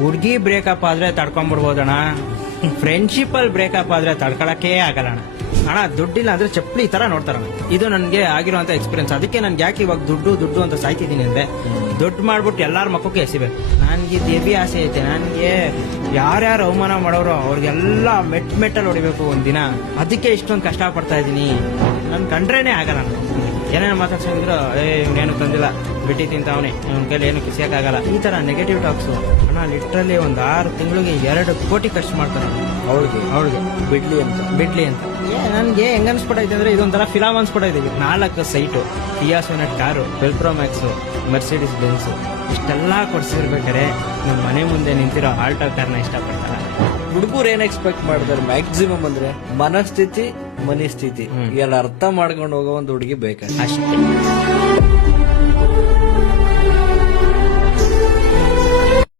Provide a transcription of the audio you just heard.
ಹುಡ್ಗಿ ಬ್ರೇಕಪ್ ಆದ್ರೆ ತಡ್ಕೊಂಡ್ಬಿಡ್ಬೋದಣ್ಣ, ಫ್ರೆಂಡ್ಶಿಪ್ ಅಲ್ಲಿ ಬ್ರೇಕಪ್ ಆದ್ರೆ ತಡ್ಕೊಳಕ್ಕೆ ಆಗಲ್ಲ ಅಣ್ಣ. ದುಡ್ಡಿಲ್ಲ ಅಂದ್ರೆ ಚಪ್ಪಲಿ ಈ ತರ ನೋಡ್ತಾರಣ್ಣ. ಇದು ನನ್ಗೆ ಆಗಿರುವಂತ ಎಕ್ಸ್ಪೀರಿಯನ್ಸ್. ಅದಕ್ಕೆ ನನ್ಗೆ ಯಾಕೆ ಇವಾಗ ದುಡ್ಡು ಅಂತ ಸಾಯ್ತಿದ್ದೀನಿ ಅಂದ್ರೆ, ದುಡ್ಡು ಮಾಡ್ಬಿಟ್ಟು ಎಲ್ಲಾರ ಮಕ್ಕಕ್ಕೆ ಎಸಿಬೇಕು. ನನ್ಗೆ ದೇವಿ ಆಸೆ ಐತೆ. ನನ್ಗೆ ಯಾರ್ಯಾರು ಅವಮಾನ ಮಾಡೋರು ಅವ್ರಿಗೆಲ್ಲ ಮೆಟ್ಟಲ್ಲಿ ಹೊಡಿಬೇಕು ಒಂದಿನ. ಅದಕ್ಕೆ ಇಷ್ಟೊಂದು ಕಷ್ಟ ಪಡ್ತಾ ಇದೀನಿ. ನನ್ ಕಂಡ್ರೇನೆ ಆಗಲ್ಲ. ಏನೇನು ಮಾತಾಡ್ಸಿದ್ರು, ಇವನೇನು ತಂದಿಲ್ಲ, ಬಿಟ್ಟಿ ತಿಂತಾವನೆ, ಇವನ ಕೈಲಿ ಏನು ಕಿಸಿಯಕ್ಕಾಗಲ್ಲ, ಈ ತರ ನೆಗೆಟಿವ್ ಟಾಕ್ಸ್ ಅಣ್ಣ. ಲಿಟ್ರಲಿ ಒಂದ್ 6 ತಿಂಗಳಿಗೆ 2 ಕೋಟಿ ಖರ್ಚು ಮಾಡ್ತಾನೆ ಅವಳಿಗೆ ಬಿಡ್ಲಿ ಅಂತ. ನನ್ಗೆ ಹೆಂಗ್ ಅನ್ಸ್ಬಿಟ್ಟೈತೆ ಅಂದ್ರೆ, ಇದೊಂಥರ ಫಿಲಮ್ ಅನ್ಸ್ಬಿಟ್ಟೈತೆ. 4 ಸೈಟು, ಟಿಯಾ ಸೋನೆಟ್ ಕಾರು, ವೆಲ್ಪ್ರೋ ಮ್ಯಾಕ್ಸು, ಮರ್ಸಿಡೀಸ್ ಬೆನ್ಸು, ಇಷ್ಟೆಲ್ಲಾ ಕೊಡ್ಸಿರ್ಬೇಕಾರೆ ನಮ್ಮ ಮನೆ ಮುಂದೆ ನಿಂತಿರೋ ಆಲ್ಟೋ ಕಾರ್ನ ಇಷ್ಟಪಡ್ತಾರ. ಹುಡುಗರು ಏನ್ ಎಕ್ಸ್ಪೆಕ್ಟ್ ಮಾಡಿದಾರೆ ಮ್ಯಾಕ್ಸಿಮಮ್ ಅಂದ್ರೆ ಮನಸ್ಥಿತಿ ಮನಿ ಸ್ಥಿತಿ ಎಲ್ಲ ಅರ್ಥ ಮಾಡ್ಕೊಂಡು ಹೋಗೋ ಒಂದು ಹುಡುಗಿ ಬೇಕಾದ್ರೆ ಅಷ್ಟೇ.